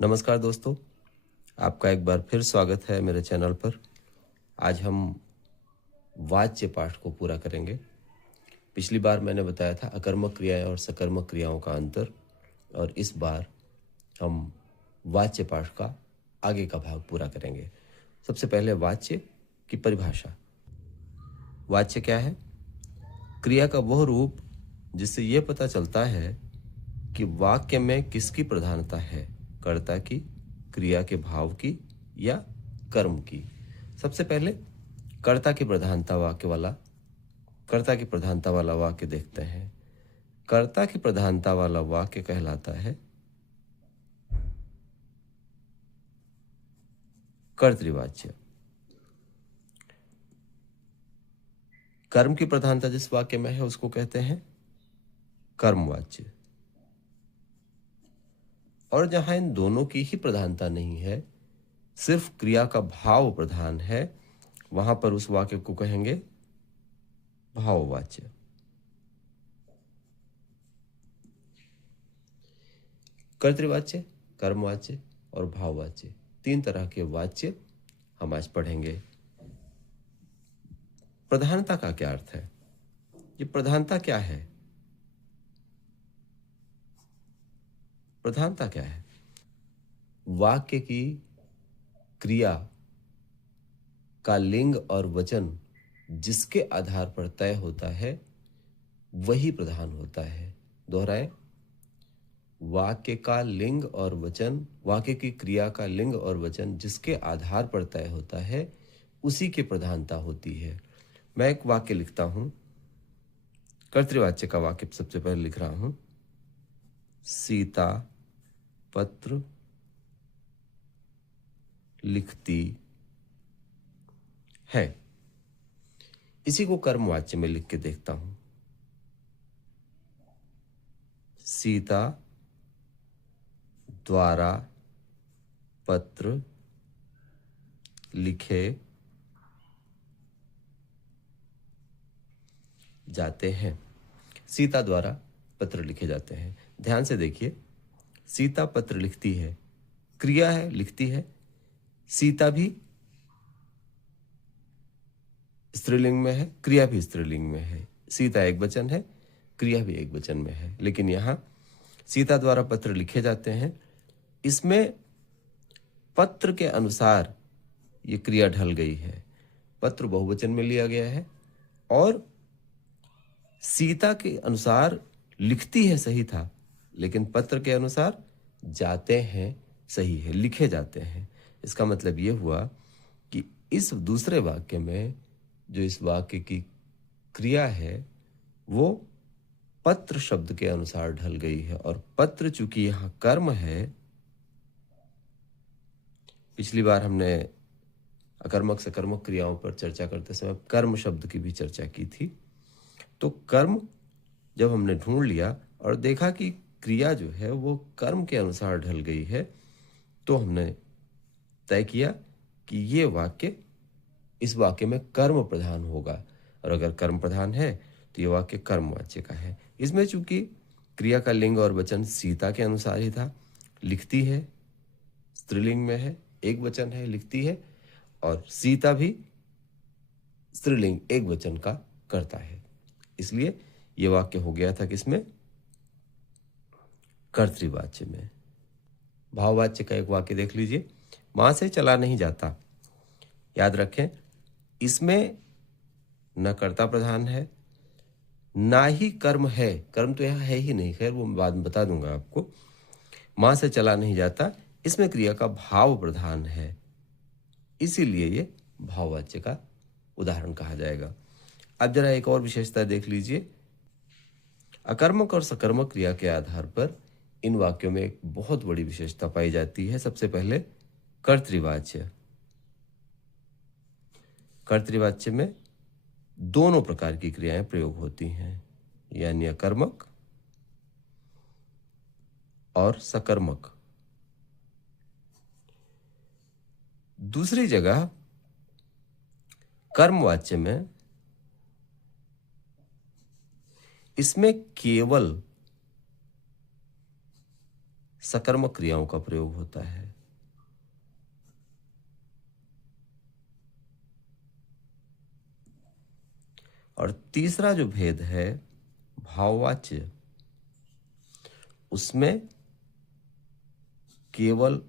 नमस्कार दोस्तों, आपका एक बार फिर स्वागत है मेरे चैनल पर। आज हम वाच्य पाठ को पूरा करेंगे। पिछली बार मैंने बताया था अकर्मक क्रियाएं और सकर्मक क्रियाओं का अंतर, और इस बार हम वाच्य पाठ का आगे का भाग पूरा करेंगे। सबसे पहले वाच्य की परिभाषा। वाच्य क्या है? क्रिया का वह रूप जिससे यह पता चलता है कि वाक्य में किसकी प्रधानता है, कर्ता की, क्रिया के भाव की या कर्म की। सबसे पहले कर्ता की प्रधानता वाला वाक्य देखते हैं। कर्ता की प्रधानता वाला वाक्य कहलाता है कर्तृवाच्य। कर्म की प्रधानता जिस वाक्य में है उसको कहते हैं कर्मवाच्य। और जहां इन दोनों की ही प्रधानता नहीं है, सिर्फ क्रिया का भाव प्रधान है, वहां पर उस वाक्य को कहेंगे भाववाच्य। कर्तृवाच्य, कर्मवाच्य और भाववाच्य, तीन तरह के वाच्य हम आज पढ़ेंगे। प्रधानता का क्या अर्थ है? ये प्रधानता क्या है? प्रधानता क्या है? वाक्य की क्रिया का लिंग और वचन जिसके आधार पर तय होता है वही प्रधान होता है। दोहराएं, वाक्य का लिंग और वचन, वाक्य की क्रिया का लिंग और वचन जिसके आधार पर तय होता है उसी की प्रधानता होती है। मैं एक वाक्य लिखता हूं, कर्तृवाच्य का वाक्य सबसे पहले लिख रहा हूं। सीता पत्र लिखती है। इसी को कर्मवाच्य में लिख के देखता हूं। सीता द्वारा पत्र लिखे जाते हैं। सीता द्वारा पत्र लिखे जाते हैं। ध्यान से देखिए, सीता पत्र लिखती है, क्रिया है, लिखती है। सीता भी स्त्रीलिंग में है, क्रिया भी स्त्रीलिंग में है। सीता एक वचन है, क्रिया भी एक वचन में है। लेकिन यहां सीता द्वारा पत्र लिखे जाते हैं, इसमें पत्र के अनुसार ये क्रिया ढल गई है। पत्र बहुवचन में लिया गया है और सीता के अनुसार लिखती है सही था, लेकिन पत्र के अनुसार जाते हैं सही है, लिखे जाते हैं। इसका मतलब ये हुआ कि इस दूसरे वाक्य में जो इस वाक्य की क्रिया है वो पत्र शब्द के अनुसार ढल गई है। और पत्र चूंकि यहां कर्म है, पिछली बार हमने अकर्मक सकर्मक क्रियाओं पर चर्चा करते समय कर्म शब्द की भी चर्चा की थी। तो कर्म जब हमने ढूंढ लिया और देखा कि क्रिया जो है वो कर्म के अनुसार ढल गई है, तो हमने तय किया कि ये वाक्य, इस वाक्य में कर्म प्रधान होगा। और अगर कर्म प्रधान है तो ये वाक्य कर्मवाच्य का है। इसमें चूंकि क्रिया का लिंग और वचन सीता के अनुसार ही था, लिखती है स्त्रीलिंग में है, एक वचन है, लिखती है, और सीता भी स्त्रीलिंग एक वचन का करता है, इसलिए यह वाक्य हो गया था किसमें? कर्तृवाच्य में। भाववाच्य का एक वाक्य देख लीजिए। मां से चला नहीं जाता। याद रखें, इसमें न कर्ता प्रधान है, ना ही कर्म है। कर्म तो यहां है ही नहीं, खैर वो बाद में बता दूंगा आपको। मां से चला नहीं जाता, इसमें क्रिया का भाव प्रधान है, इसीलिए ये भाववाच्य का उदाहरण कहा जाएगा। अब जरा एक और विशेषता देख लीजिए। अकर्मक और सकर्मक क्रिया के आधार पर इन वाक्यों में एक बहुत बड़ी विशेषता पाई जाती है। सबसे पहले कर्तृवाच्य। कर्तृवाच्य में दोनों प्रकार की क्रियाएं प्रयोग होती हैं, यानी अकर्मक और सकर्मक। दूसरी जगह कर्मवाच्य में इसमें केवल सकर्मक क्रियाओं का प्रयोग होता है। और तीसरा जो भेद है भाववाच्य, उसमें केवल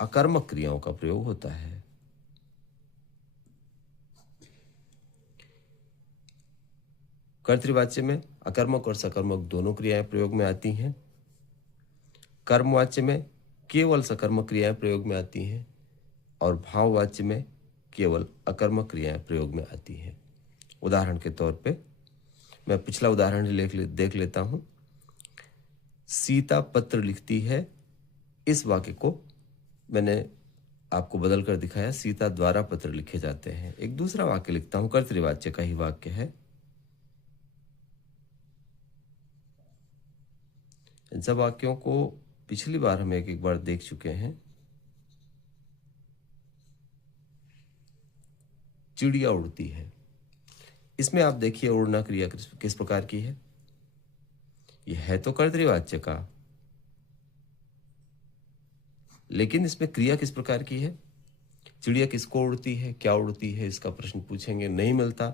अकर्मक क्रियाओं का प्रयोग होता है। कर्तृवाच्य में अकर्मक और सकर्मक दोनों क्रियाएं प्रयोग में आती हैं। कर्मवाच्य में केवल सकर्मक क्रियाएं प्रयोग में आती हैं और भाववाच्य में केवल अकर्मक क्रियाएं प्रयोग में आती हैं। उदाहरण के तौर पे मैं पिछला उदाहरण देख लेता हूं। सीता पत्र लिखती है, इस वाक्य को मैंने आपको बदल कर दिखाया, सीता द्वारा पत्र लिखे जाते हैं। एक दूसरा वाक्य लिखता हूं, कर्तृवाच्य का ही वाक्य है। इन सब वाक्यों को पिछली बार हम एक बार देख चुके हैं। चिड़िया उड़ती है, इसमें आप देखिए उड़ना क्रिया किस प्रकार की है। यह है तो कर्तृवाच्य का, लेकिन इसमें क्रिया किस प्रकार की है। चिड़िया किसको उड़ती है, क्या उड़ती है, इसका प्रश्न पूछेंगे, नहीं मिलता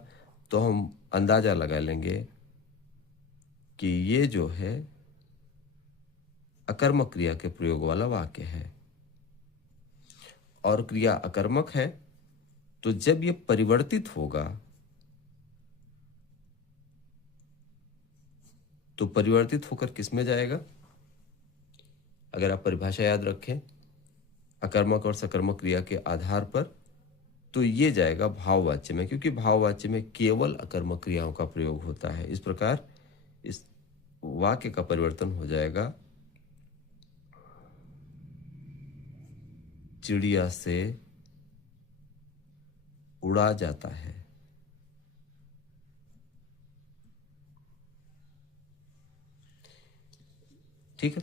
तो हम अंदाजा लगा लेंगे कि ये जो है अकर्मक क्रिया के प्रयोग वाला वाक्य है। और क्रिया अकर्मक है तो जब ये परिवर्तित होगा तो परिवर्तित होकर किस में जाएगा। अगर आप परिभाषा याद रखें अकर्मक और सकर्मक क्रिया के आधार पर, तो ये जाएगा भाववाच्य में, क्योंकि भाववाच्य में केवल अकर्मक क्रियाओं का प्रयोग होता है। इस प्रकार इस वाक्य का परिवर्तन हो जाएगा, चिड़िया से उड़ा जाता है। ठीक है।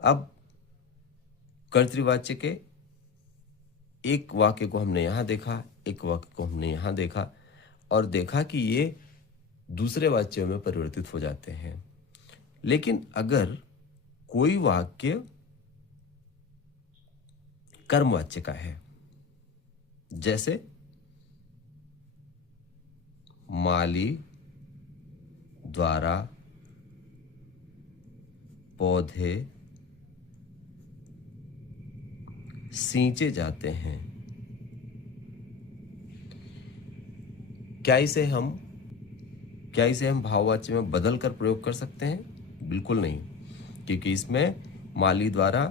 अब कर्तृवाच्य के एक वाक्य को हमने यहां देखा, एक वाक्य को हमने यहां देखा और देखा कि ये दूसरे वाच्यों में परिवर्तित हो जाते हैं। लेकिन अगर कोई वाक्य कर्मवाच्य का है, जैसे माली द्वारा पौधे सींचे जाते हैं, क्या इसे हम भाववाच्य में बदल कर प्रयोग कर सकते हैं? बिल्कुल नहीं, क्योंकि इसमें माली द्वारा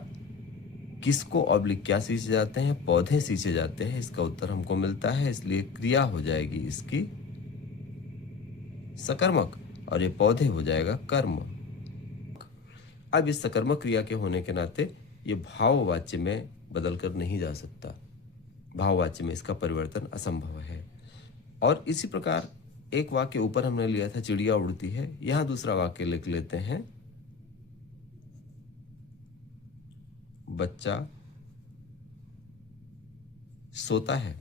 किसको ऑब्लिक क्या सींचे जाते हैं, पौधे सींचे जाते हैं। इसका उत्तर हमको मिलता है, इसलिए क्रिया हो जाएगी इसकी सकर्मक और ये पौधे हो जाएगा कर्म। अब इस सकर्मक क्रिया के होने के नाते ये भाववाच्य में बदल कर नहीं जा सकता, भाववाच्य में इसका परिवर्तन असंभव है। और इसी प्रकार एक वाक्य ऊपर हमने लिया था चिड़िया उड़ती है, यहां दूसरा वाक्य लिख लेते हैं, बच्चा सोता है।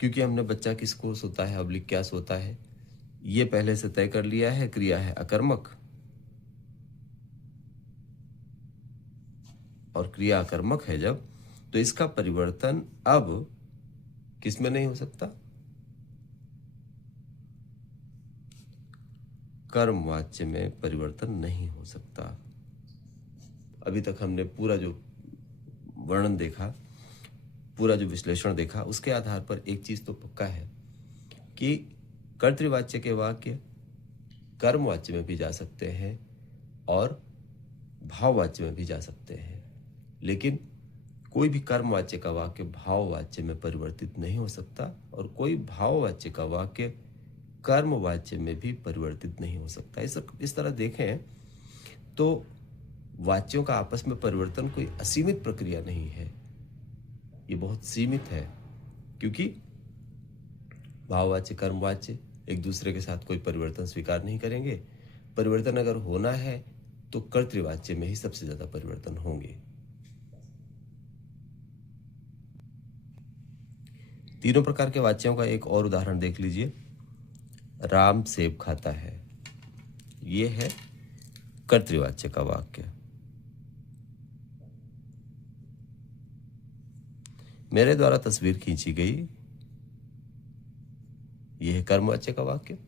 क्योंकि हमने बच्चा किसको सोता है, ऑब्लिक क्या सोता है, ये पहले से तय कर लिया है। क्रिया है अकर्मक और क्रिया अकर्मक है जब, तो इसका परिवर्तन अब किस में नहीं हो सकता, कर्मवाच्य में परिवर्तन नहीं हो सकता। अभी तक हमने पूरा जो वर्णन देखा, पूरा जो विश्लेषण देखा, उसके आधार पर एक चीज तो पक्का है कि कर्तृवाच्य के वाक्य कर्मवाच्य में भी जा सकते हैं और भाववाच्य में भी जा सकते हैं, लेकिन कोई भी कर्मवाच्य का वाक्य भाववाच्य में परिवर्तित नहीं हो सकता और कोई भाववाच्य का वाक्य कर्मवाच्य में भी परिवर्तित नहीं हो सकता। इस तरह देखें तो वाच्यों का आपस में परिवर्तन कोई असीमित प्रक्रिया नहीं है, ये बहुत सीमित है, क्योंकि भाववाच्य कर्मवाच्य एक दूसरे के साथ कोई परिवर्तन स्वीकार नहीं करेंगे। परिवर्तन अगर होना है तो कर्तृवाच्य में ही सबसे ज्यादा परिवर्तन होंगे। तीनों प्रकार के वाच्यों का एक और उदाहरण देख लीजिए। राम सेब खाता है, ये है कर्तृवाच्य का वाक्य। मेरे द्वारा तस्वीर खींची गई, यह है कर्मवाच्य का वाक्य।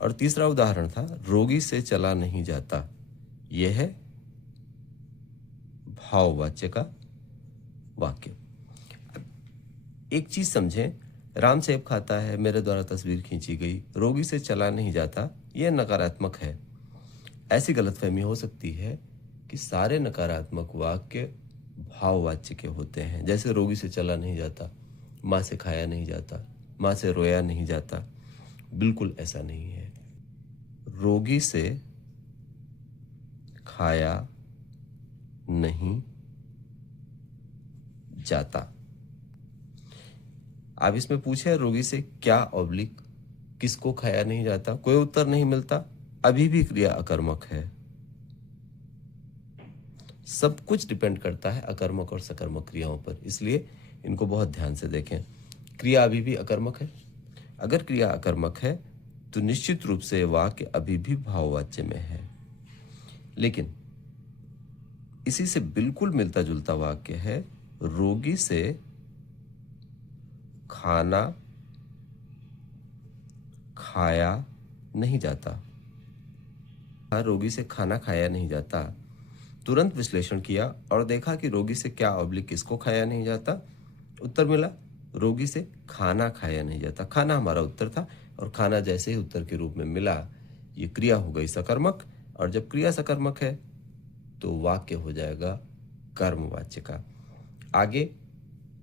और तीसरा उदाहरण था रोगी से चला नहीं जाता, यह है भाववाच्य का वाक्य। एक चीज समझें, राम सेब खाता है, मेरे द्वारा तस्वीर खींची गई, रोगी से चला नहीं जाता, यह नकारात्मक है। ऐसी गलतफहमी हो सकती है कि सारे नकारात्मक वाक्य भाववाच्य के होते हैं, जैसे रोगी से चला नहीं जाता, माँ से खाया नहीं जाता, माँ से रोया नहीं जाता। बिल्कुल ऐसा नहीं है। रोगी से खाया नहीं जाता। आप इसमें पूछे रोगी से क्या ऑब्लिक किसको खाया नहीं जाता, कोई उत्तर नहीं मिलता, अभी भी क्रिया अकर्मक है। सब कुछ डिपेंड करता है अकर्मक और सकर्मक क्रियाओं पर, इसलिए इनको बहुत ध्यान से देखें। क्रिया अभी भी अकर्मक है। अगर क्रिया अकर्मक है तो निश्चित रूप से वाक्य अभी भी भाववाच्य में है। लेकिन इसी से बिल्कुल मिलता जुलता वाक्य है रोगी से खाना खाया नहीं जाता। रोगी से खाना खाया नहीं जाता। तुरंत विश्लेषण किया और देखा कि रोगी से क्या ऑब्लिक किसको खाया नहीं जाता। उत्तर मिला रोगी से खाना खाया नहीं जाता। खाना हमारा उत्तर था और खाना जैसे ही उत्तर के रूप में मिला, ये क्रिया हो गई सकर्मक। और जब क्रिया सकर्मक है तो वाक्य हो जाएगा कर्मवाच्य का। आगे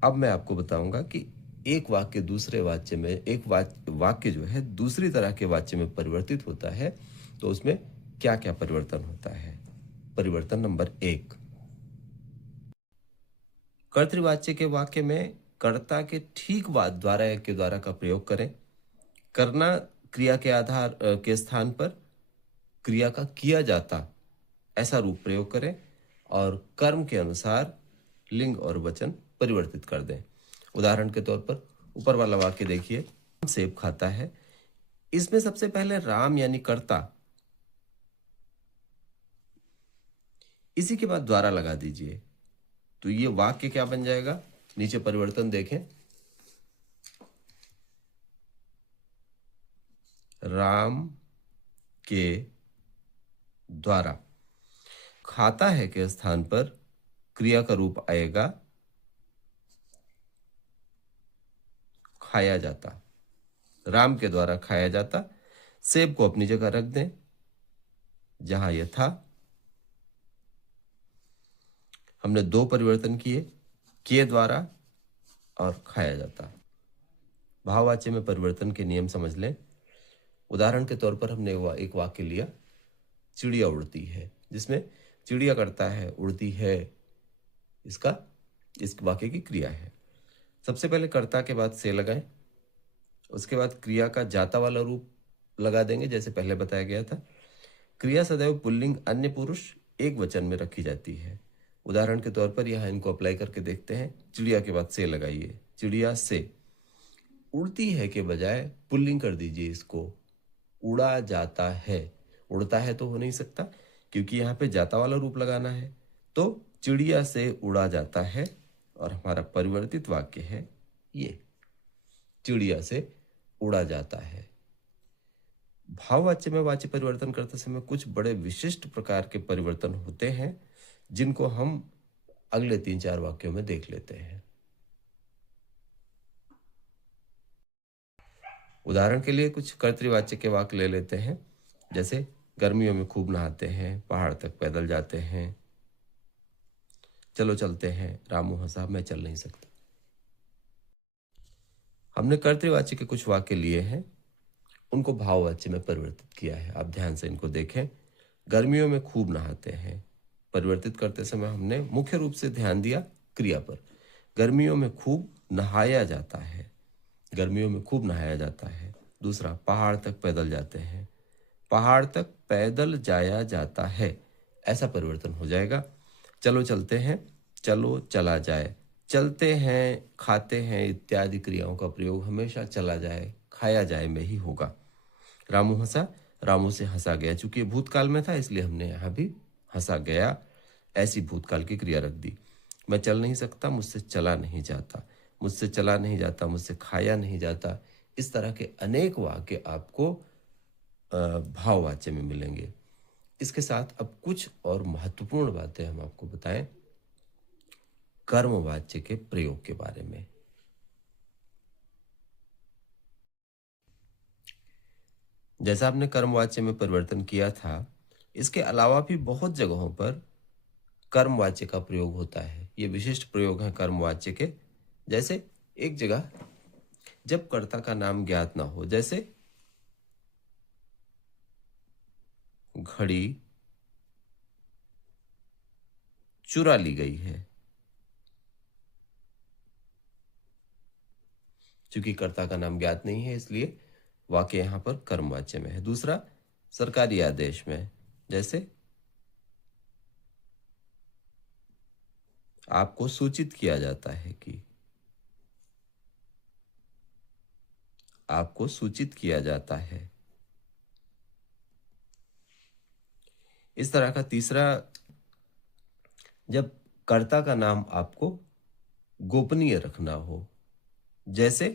अब मैं आपको बताऊंगा कि एक वाक्य दूसरे वाच्य में, एक वाक्य जो है दूसरी तरह के वाच्य में परिवर्तित होता है तो उसमें क्या क्या परिवर्तन होता है। परिवर्तन नंबर 1, कर्तृवाच्य के वाक्य में कर्ता के ठीक द्वारा के द्वारा का प्रयोग करें। करना क्रिया के आधार के स्थान पर क्रिया का किया जाता ऐसा रूप प्रयोग करें और कर्म के अनुसार लिंग और वचन परिवर्तित कर दें। उदाहरण के तौर पर ऊपर वाला वाक्य देखिए, राम सेब खाता है। इसमें सबसे पहले राम यानी कर्ता, इसी के बाद द्वारा लगा दीजिए तो ये वाक्य क्या बन जाएगा। नीचे परिवर्तन देखें, राम के द्वारा। खाता है के स्थान पर क्रिया का रूप आएगा खाया जाता। राम के द्वारा खाया जाता। सेब को अपनी जगह रख दें जहां यह था। हमने 2 परिवर्तन किए, के द्वारा और खाया जाता। भाववाच्य में परिवर्तन के नियम समझ लें। उदाहरण के तौर पर हमने एक वाक्य लिया, चिड़िया उड़ती है, जिसमें चिड़िया करता है, उड़ती है, इस वाक्य की क्रिया है। सबसे पहले कर्ता के बाद से लगाएं, उसके बाद क्रिया का जाता वाला रूप लगा देंगे जैसे पहले बताया गया था। क्रिया सदैव पुल्लिंग अन्य पुरुष एक वचन में रखी जाती है। उदाहरण के तौर पर यहां इनको अप्लाई करके देखते हैं। चिड़िया के बाद से लगाइए, चिड़िया से। उड़ती है के बजाय पुल्लिंग कर दीजिए इसको, उड़ा जाता है। उड़ता है तो हो नहीं सकता क्योंकि यहाँ पे जाता वाला रूप लगाना है, तो चिड़िया से उड़ा जाता है और हमारा परिवर्तित वाक्य है ये, चिड़िया से उड़ा जाता है। भाववाच्य में वाच्य परिवर्तन करते समय कुछ बड़े विशिष्ट प्रकार के परिवर्तन होते हैं जिनको हम अगले 3-4 वाक्यों में देख लेते हैं। उदाहरण के लिए कुछ कर्तृवाच्य के वाक्य ले लेते हैं, जैसे गर्मियों में खूब नहाते हैं, पहाड़ तक पैदल जाते हैं, चलो चलते हैं, रामू हंसा, मैं चल नहीं सकता। हमने कर्तृवाच्य के कुछ वाक्य लिए हैं, उनको भाववाच्य में परिवर्तित किया है। आप ध्यान से इनको देखें। गर्मियों में खूब नहाते हैं, परिवर्तित करते समय हमने मुख्य रूप से ध्यान दिया क्रिया पर। गर्मियों में खूब नहाया जाता है, गर्मियों में खूब नहाया जाता है। दूसरा, पहाड़ तक पैदल जाते हैं, पहाड़ तक पैदल जाया जाता है, ऐसा परिवर्तन हो जाएगा। चलो चलते हैं, चलो चला जाए। चलते हैं, खाते हैं इत्यादि क्रियाओं का प्रयोग हमेशा चला जाए, खाया जाए में ही होगा। रामू हंसा, रामू से हंसा गया। चूंकि ये भूतकाल में था इसलिए हमने यहाँ भी हंसा गया ऐसी भूतकाल की क्रिया रख दी। मैं चल नहीं सकता, मुझसे चला नहीं जाता, मुझसे चला नहीं जाता, मुझसे खाया नहीं जाता। इस तरह के अनेक वाक्य आपको भाववाच्य में मिलेंगे। इसके साथ अब कुछ और महत्वपूर्ण बातें हम आपको बताएं कर्मवाच्य के प्रयोग के बारे में। जैसा आपने कर्मवाच्य में परिवर्तन किया था, इसके अलावा भी बहुत जगहों पर कर्मवाच्य का प्रयोग होता है। ये विशिष्ट प्रयोग हैं कर्मवाच्य के। जैसे एक जगह जब कर्ता का नाम ज्ञात ना हो, जैसे घड़ी चुरा ली गई है। चूंकि कर्ता का नाम ज्ञात नहीं है इसलिए वाक्य यहां पर कर्मवाच्य में है। दूसरा, सरकारी आदेश में, जैसे आपको सूचित किया जाता है कि, आपको सूचित किया जाता है। इस तरह का। तीसरा, जब कर्ता का नाम आपको गोपनीय रखना हो, जैसे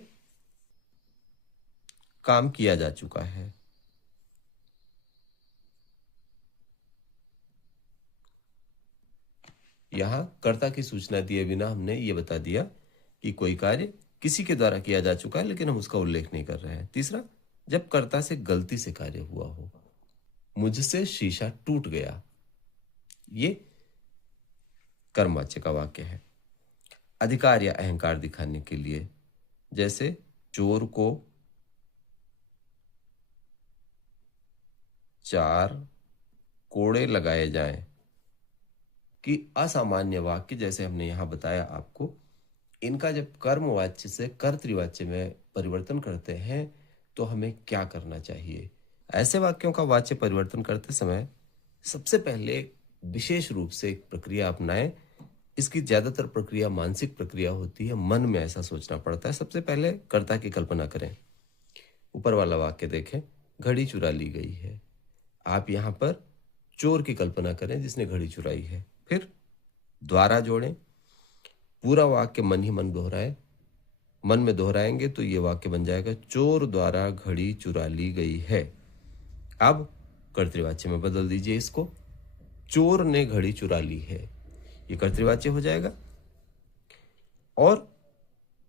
काम किया जा चुका है। यहां कर्ता की सूचना दिए बिना हमने ये बता दिया कि कोई कार्य किसी के द्वारा किया जा चुका है लेकिन हम उसका उल्लेख नहीं कर रहे हैं। तीसरा, जब कर्ता से गलती से कार्य हुआ हो, मुझसे शीशा टूट गया, ये कर्मवाच्य का वाक्य है। अधिकार या अहंकार दिखाने के लिए, जैसे चोर को 4 कोड़े लगाए जाएं, कि असामान्य वाक्य जैसे हमने यहां बताया आपको, इनका जब कर्मवाच्य से कर्तृवाच्य में परिवर्तन करते हैं तो हमें क्या करना चाहिए। ऐसे वाक्यों का वाच्य परिवर्तन करते समय सबसे पहले विशेष रूप से एक प्रक्रिया अपनाएं। इसकी ज्यादातर प्रक्रिया मानसिक प्रक्रिया होती है, मन में ऐसा सोचना पड़ता है। सबसे पहले कर्ता की कल्पना करें। ऊपर वाला वाक्य देखें, घड़ी चुरा ली गई है। आप यहां पर चोर की कल्पना करें जिसने घड़ी चुराई है। फिर द्वारा जोड़ें। पूरा वाक्य मन ही मन दोहराएं। मन में दोहराएंगे तो ये वाक्य बन जाएगा, चोर द्वारा घड़ी चुरा ली गई है। अब कर्तृवाच्य में बदल दीजिए इसको, चोर ने घड़ी चुरा ली है, ये कर्तृवाच्य हो जाएगा। और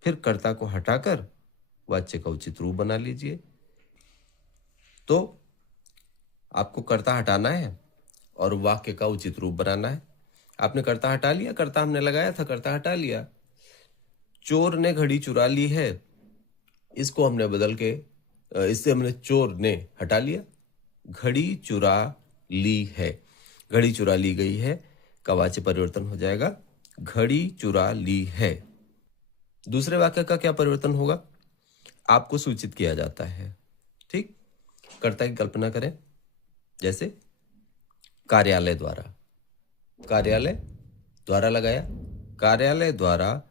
फिर कर्ता को हटाकर वाच्य का उचित रूप बना लीजिए। तो आपको कर्ता हटाना है और वाक्य का उचित रूप बनाना है। आपने कर्ता हटा लिया, कर्ता हमने लगाया था, कर्ता हटा लिया। चोर ने घड़ी चुरा ली है, इसको हमने बदल के, इससे हमने चोर ने हटा लिया, घड़ी चुरा ली है। घड़ी चुरा ली गई है का वाच्य परिवर्तन हो जाएगा, घड़ी चुरा ली है। दूसरे वाक्य का क्या परिवर्तन होगा, आपको सूचित किया जाता है। ठीक, कर्ता की कल्पना करें, जैसे कार्यालय द्वारा, कार्यालय द्वारा लगाया, कार्यालय द्वारा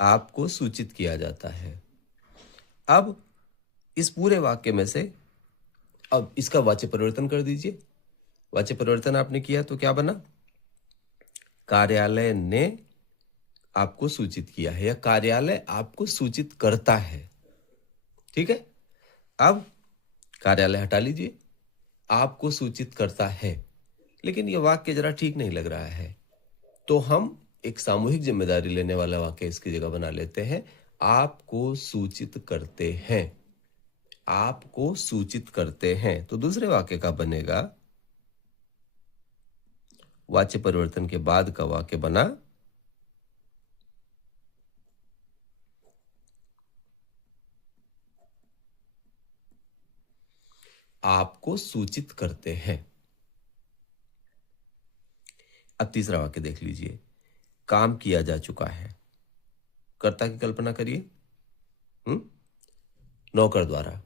आपको सूचित किया जाता है। अब इस पूरे वाक्य में से अब इसका वाच्य परिवर्तन कर दीजिए। वाच्य परिवर्तन आपने किया तो क्या बना, कार्यालय ने आपको सूचित किया है या कार्यालय आपको सूचित करता है। ठीक है, अब कार्यालय हटा लीजिए, आपको सूचित करता है। लेकिन यह वाक्य जरा ठीक नहीं लग रहा है, तो हम एक सामूहिक जिम्मेदारी लेने वाला वाक्य इसकी जगह बना लेते हैं, आपको सूचित करते हैं। आपको सूचित करते हैं। तो दूसरे वाक्य का बनेगा, वाच्य परिवर्तन के बाद का वाक्य बना, आपको सूचित करते हैं। अब तीसरा वाक्य देख लीजिए, काम किया जा चुका है। कर्ता की कल्पना करिए, नौकर द्वारा,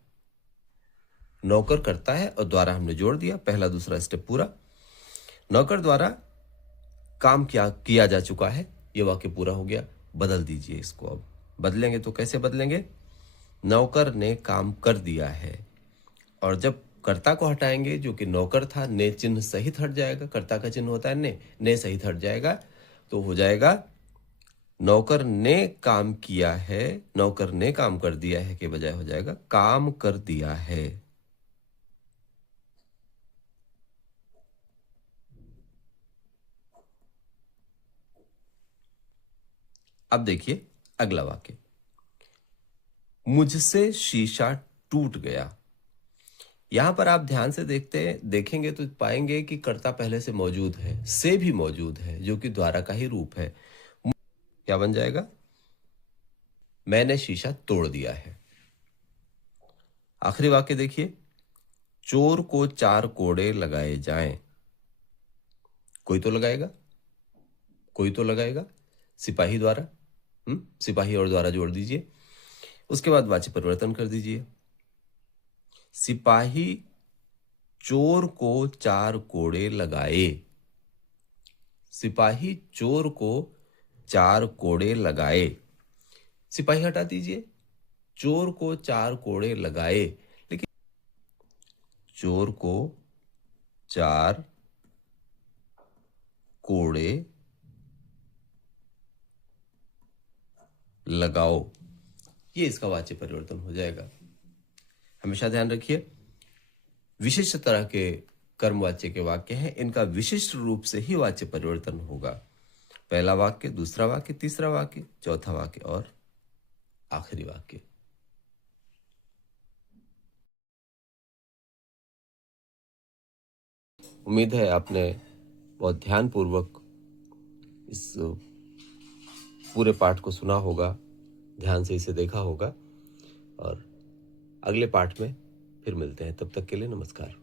नौकर करता है और द्वारा हमने जोड़ दिया, पहला दूसरा स्टेप पूरा। नौकर द्वारा काम किया जा चुका है, यह वाक्य पूरा हो गया। बदल दीजिए इसको। अब बदलेंगे तो कैसे बदलेंगे, नौकर ने काम कर दिया है, और जब कर्ता को हटाएंगे जो कि नौकर था, ने चिन्ह सहित हट जाएगा, कर्ता का चिन्ह होता है ने सहित हट जाएगा, तो हो जाएगा नौकर ने काम किया है, नौकर ने काम कर दिया है के बजाय हो जाएगा काम कर दिया है। अब देखिए अगला वाक्य, मुझसे शीशा टूट गया। यहां पर आप ध्यान से देखेंगे तो पाएंगे कि कर्ता पहले से मौजूद है, से भी मौजूद है, जो कि द्वारा का ही रूप है। क्या बन जाएगा? मैंने शीशा तोड़ दिया है। आखिरी वाक्य देखिए, चोर को 4 कोड़े लगाए जाएं। कोई तो लगाएगा, कोई तो लगाएगा, सिपाही द्वारा। सिपाही और द्वारा जोड़ दीजिए, उसके बाद वाच्य परिवर्तन कर दीजिए। सिपाही चोर को 4 कोड़े लगाए। सिपाही चोर को 4 कोड़े लगाए। सिपाही हटा दीजिए, चोर को 4 कोड़े लगाए, लेकिन चोर को 4 कोड़े लगाओ, ये इसका वाच्य परिवर्तन हो जाएगा। हमेशा ध्यान रखिए, विशिष्ट तरह के कर्मवाच्य के वाक्य हैं, इनका विशिष्ट रूप से ही वाच्य परिवर्तन होगा। पहला वाक्य, दूसरा वाक्य, तीसरा वाक्य, चौथा वाक्य और आखिरी वाक्य। उम्मीद है आपने बहुत ध्यानपूर्वक इस पूरे पाठ को सुना होगा, ध्यान से इसे देखा होगा, और अगले पाठ में फिर मिलते हैं। तब तक के लिए नमस्कार।